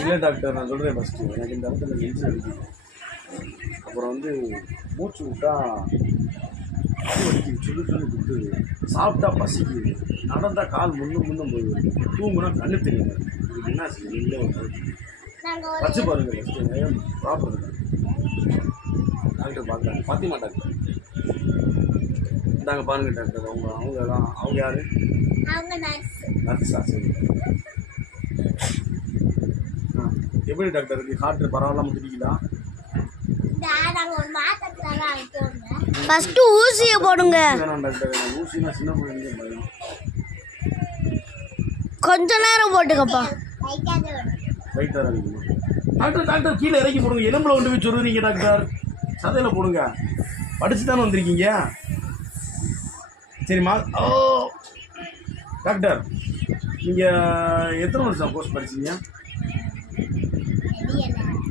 இல்லை டாக்டர், நான் சொல்கிறேன் ஃபஸ்ட்டு. எனக்கு இந்த இடத்துல நெஞ்சு அடிக்குது. அப்புறம் வந்து மூச்சு விட்டா அது வலிக்குது, சுடு சுடு குத்துது. சாப்பிட்டா பசிக்குது, நடந்தால் கால் முன்னும் போயிடுது, தூங்குனா கண்ணு தெரியும். இதுக்கு என்ன செய்யுது? நீங்களே ஒரு வச்சு பாருங்க ஃபஸ்ட்டு. நிறைய ப்ராப்ளம் இருக்கு. டாக்டர் பார்க்குறாங்க. பாத்திமா டாக்டர் இந்தாங்க பாருங்க டாக்டர். அவங்க யார்? நர்ஸா? சரி. எப்படி டாக்டர் இருக்கு? ஹார்ட் பரவாயில்லாம துடிக்குதா? ஃபர்ஸ்ட் ஊசியை போடுங்க. வேணாம் டாக்டர், ஊசினா சின்ன பிள்ளைங்க பயம். கொஞ்ச நேரம் போட்டுக்கப்பா. ரைட்டாக இருக்குமா டாக்டர்? டாக்டர் கீழே இறக்கி போடுங்க. எலும்புல கொண்டு போய் சொல்லுறீங்க டாக்டர். சதையில் போடுங்க. படிச்சு தானே வந்திருக்கீங்க. சரிம்மா. ஓ டாக்டர், நீங்கள் எத்தனை வருஷம் கோர்ஸ் படிச்சீங்க?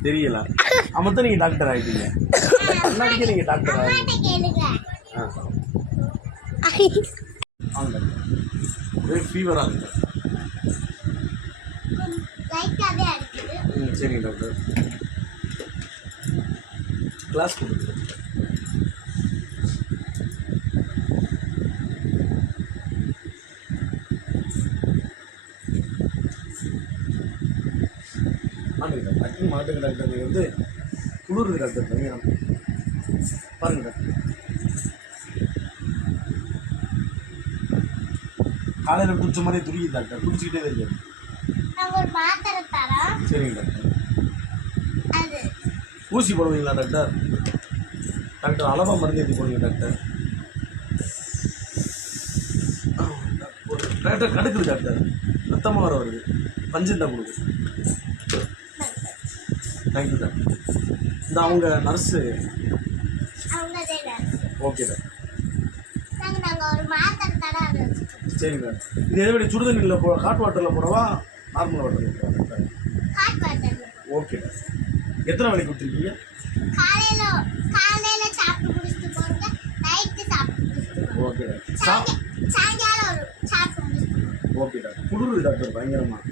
தெரியல. அம்மத்தான் நீங்கள் டாக்டர் ஆகிட்டீங்க. முன்னாடிக்கே நீங்கள் டாக்டர் ஆகிட்டீங்க. ஒரே ஃபீவராக இருக்கு. சரிங்க டாக்டர். கிளாஸ் கொடுங்க. மாட்டுங்க டாக்டர், மாட்டுங்க டாக்டர். நீங்கள் வந்து குளிருது டாக்டர் பயங்கரம். பாருங்க டாக்டர், காலையில் குடிச்ச மாதிரி துடிக்குது டாக்டர். குடிச்சிக்கிட்டே இருக்காது. சரிங்க டாக்டர். ஊசி போடுவீங்களா டாக்டர்? டாக்டர் அளவாக மருந்து ஏற்றி போடுங்க டாக்டர். டாக்டர் கடுக்குது டாக்டர், ரத்தமாக வர வருது. பஞ்சுந்தான் கொடுக்கு. Thank you doctor. இந்த அவங்க நர்ஸு. Okay doctor. சரிங்க டாக்டர். இது எதுபடி சுடுதண்ணியில் ஹாட் வாட்டரில் போடவா நார்மல் வாட்டரில் போடவா? Okay doctor. எத்தனை வேலைக்கு கொடுத்துருக்கீங்க? Okay doctor. Okay doctor. குளிருது டாக்டர் பயங்கரமாக.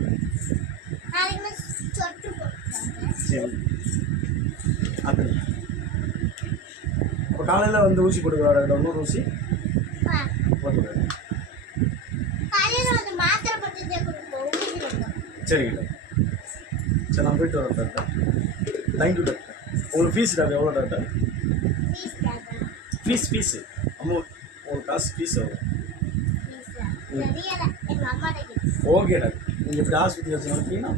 சரி அது அப்போ காலையில் வந்து ஊசி போட்டுக்கிறா டாக்டர்? இன்னொரு ஊசி போட்டுக்கிறேன். சரிங்க டாக்டர். சரி, நான் போயிட்டு வரேன் டாக்டர். Thank you doctor. உங்களுக்கு ஃபீஸ் டாக்டர் எவ்வளோ டாக்டர்? ஃபீஸு அமௌண்ட் உங்களுக்கு காசு ஃபீஸ் எவ்வளோ? Okay doctor. நீங்கள் இப்படி ஆஸ்பத்திரி வச்சு நடத்தீங்கன்னா